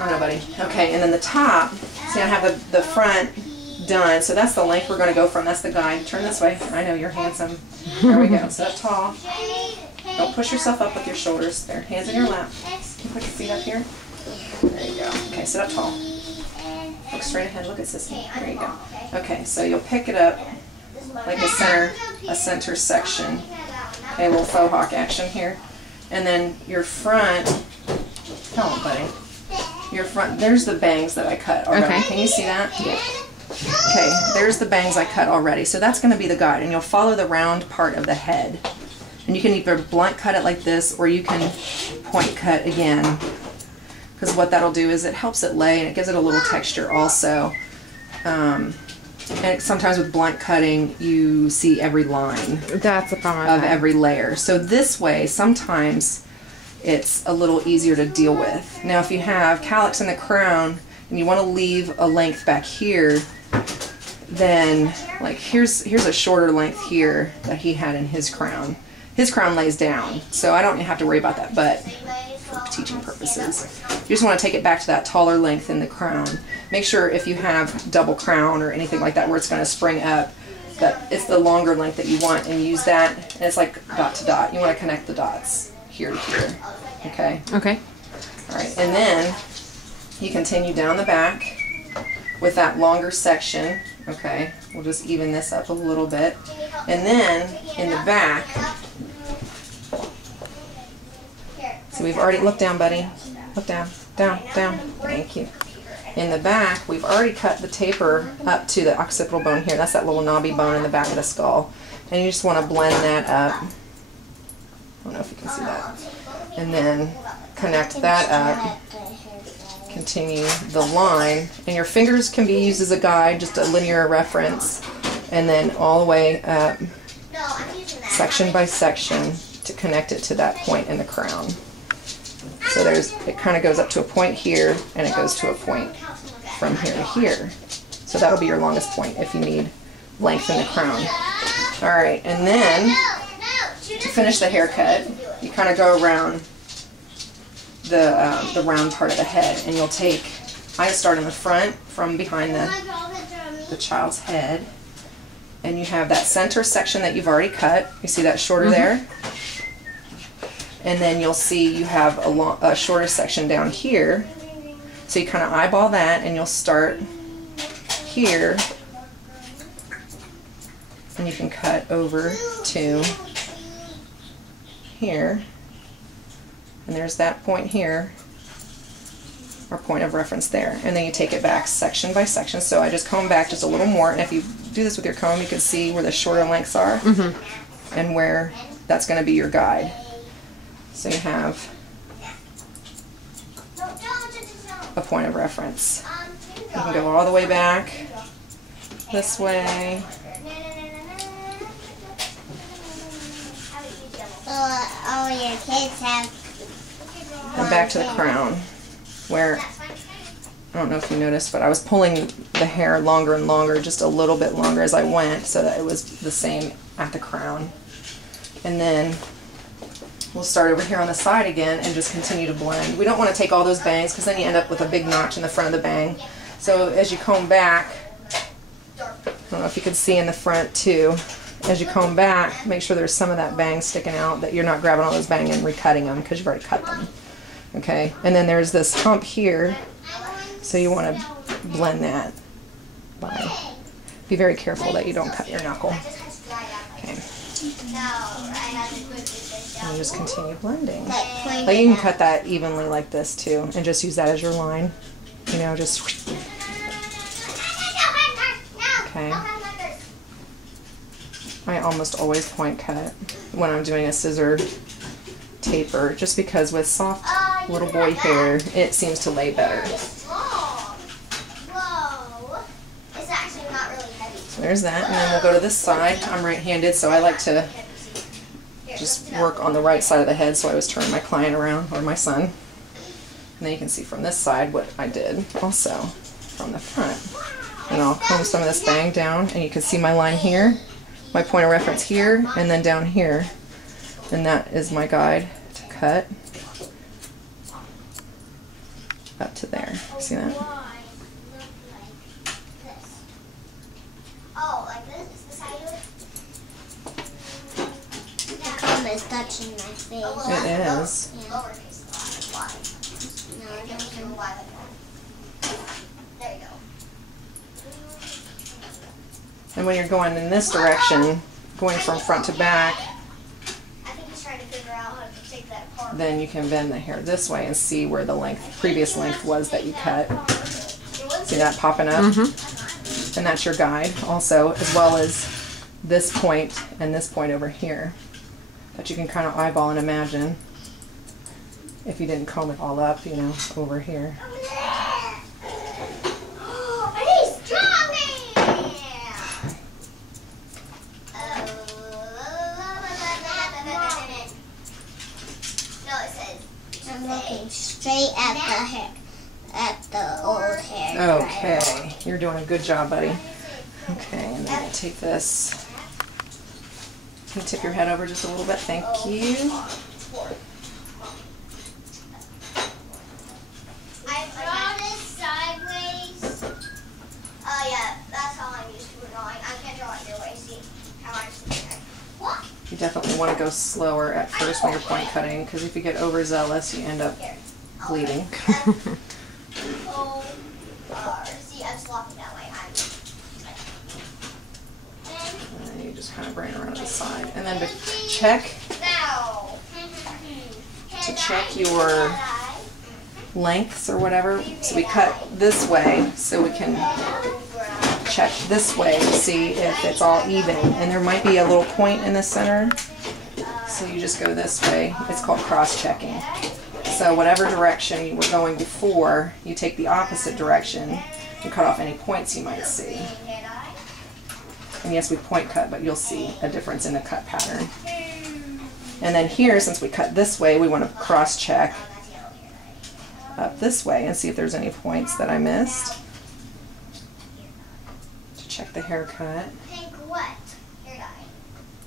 Oh, no, buddy. Okay, and then the top, see I have the front done, so that's the length we're going to go from. That's the guide. Turn this way. I know, you're handsome. There we go. Sit up tall. Don't push yourself up with your shoulders. There, hands in your lap. You put your feet up here. There you go. Okay, sit up tall. Look straight ahead. Look at Sissy. There you go. Okay, so you'll pick it up like a center section. Okay, a little faux hawk action here. And then your front, come on, buddy. Your front, there's the bangs that I cut already. Okay. Can you see that? Yeah. Okay, there's the bangs I cut already. So that's going to be the guide, and you'll follow the round part of the head. And you can either blunt cut it like this, or you can point cut again. Because what that'll do is it helps it lay, and it gives it a little texture also. And sometimes with blunt cutting, you see every line. That's the problem of every layer. So this way, sometimes it's a little easier to deal with. Now, if you have calyx in the crown and you want to leave a length back here, then like here's a shorter length here that he had in his crown. His crown lays down, so I don't have to worry about that, but for teaching purposes, you just want to take it back to that taller length in the crown. Make sure if you have double crown or anything like that where it's going to spring up, that it's the longer length that you want, and use that, and it's like dot to dot. You want to connect the dots here to here. Okay? Okay. Alright, and then you continue down the back with that longer section. Okay, we'll just even this up a little bit. And then in the back, so we've already, look down, buddy. Look down, down, down. Thank you. In the back, we've already cut the taper up to the occipital bone here. That's that little knobby bone in the back of the skull. And you just want to blend that up. I don't know if you can see that. And then connect that up. Continue the line. And your fingers can be used as a guide, just a linear reference. And then all the way up, section by section, to connect it to that point in the crown. So it kind of goes up to a point here, and it goes to a point from here to here. So that'll be your longest point if you need length in the crown. Alright, and then to finish the haircut, you kind of go around the round part of the head, and you'll take, I start in the front from behind the child's head, and you have that center section that you've already cut. You see that shorter there? And then you'll see you have a shorter section down here. So you kind of eyeball that, and you'll start here, and you can cut over to here. And there's that point here, or point of reference there. And then you take it back section by section. So I just comb back just a little more, and if you do this with your comb, you can see where the shorter lengths are, and where that's going to be your guide. So you have a point of reference. You can go all the way back this way. All your kids have. And back to the crown, where, I don't know if you noticed, but I was pulling the hair longer and longer, just a little bit longer as I went, so that it was the same at the crown. And then we'll start over here on the side again and just continue to blend. We don't want to take all those bangs, because then you end up with a big notch in the front of the bang. So as you comb back, I don't know if you can see in the front too, as you comb back, make sure there's some of that bang sticking out, that you're not grabbing all those bang and recutting them, because you've already cut them. Okay, and then there's this hump here, so you want to blend that by, be very careful that you don't cut your knuckle. Okay. And you just continue blending. Like you can cut that evenly like this too, and just use that as your line. You know, just. Okay. I almost always point cut when I'm doing a scissor taper, just because with soft little boy hair, it seems to lay better. So there's that, and then we'll go to this side. I'm right-handed, so I like to just work on the right side of the head, so I was turning my client around, or my son. And then you can see from this side what I did also from the front. And I'll comb some of this bang down, and you can see my line here, my point of reference here, and then down here. And that is my guide to cut. up to there. See that? Oh, like this is the side of it? The comb is touching my face. It is. Yeah. No, I don't know. There you go. And when you're going in this direction, going from front to back, I think he's trying to figure out how to take that apart. then you can bend the hair this way and see where the previous length was that you cut. See that popping up? And that's your guide also, as well as this point and this point over here that you can kind of eyeball and imagine if you didn't comb it all up, you know, over here. I'm looking straight at the hair, at the old hair. Okay, you're doing a good job, buddy. Okay, and then I take this. Can you tip your head over just a little bit? Thank you. I draw this sideways. Oh yeah, that's how I'm used to drawing. I can't draw it your way. See how I'm doing. What? You definitely want to go slower at first when you're point cutting, because if you get overzealous, you end up bleeding. See, I'm sloppy that way. And you just kind of bring it around to the side. And then to check your lengths or whatever, so we cut this way so we can check this way to see if it's all even. And there might be a little point in the center, so you just go this way. It's called cross-checking. So whatever direction you were going before, you take the opposite direction and cut off any points you might see. And yes, we point cut, but you'll see a difference in the cut pattern. And then here, since we cut this way, we want to cross-check up this way and see if there's any points that I missed. To check the haircut. Pink what? Hair dye.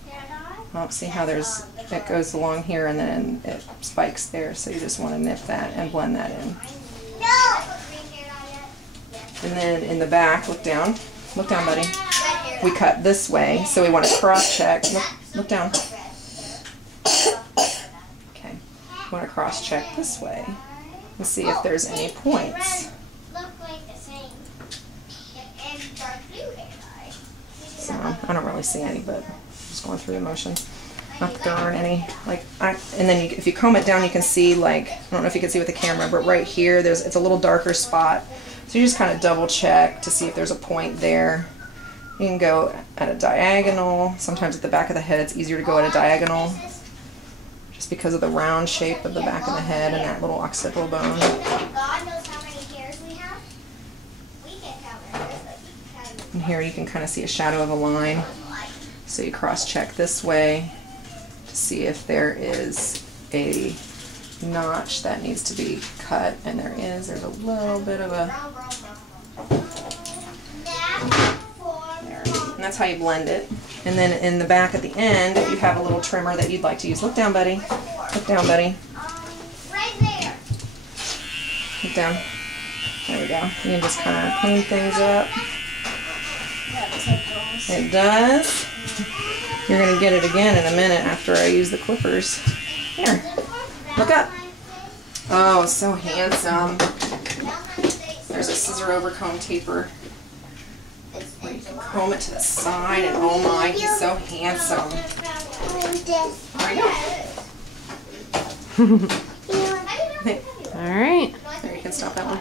Hair dye? Well, see how there's, it goes along here and then it spikes there, so you just want to nip that and blend that in. No! And then in the back, look down, buddy. We cut this way, so we want to cross-check. Look down. Okay, we want to cross-check this way and see if there's any points. Look like the same. And dark blue hair dye. So I don't really see any, but just going through the motion. Not that there aren't any. And then if you comb it down, you can see, like, I don't know if you can see with the camera, but right here, it's a little darker spot. So you just kind of double check to see if there's a point there. You can go at a diagonal. Sometimes at the back of the head, it's easier to go at a diagonal, just because of the round shape of the back of the head and that little occipital bone. God knows how many hairs we have. We can't count our hairs, but we can count. And here you can kind of see a shadow of a line. So you cross-check this way to see if there is a notch that needs to be cut, and there is. There's a little bit of a... There. And that's how you blend it. And then in the back at the end, if you have a little trimmer that you'd like to use. Look down, buddy. Look down, buddy. Right there. Look down. There we go. You can just kind of clean things up. It does. You're going to get it again in a minute after I use the clippers. Here. Look up. Oh, so handsome. There's a scissor over comb taper. Where you can comb it to the side, and oh my, he's so handsome. There you go. All right. There, you can stop that one.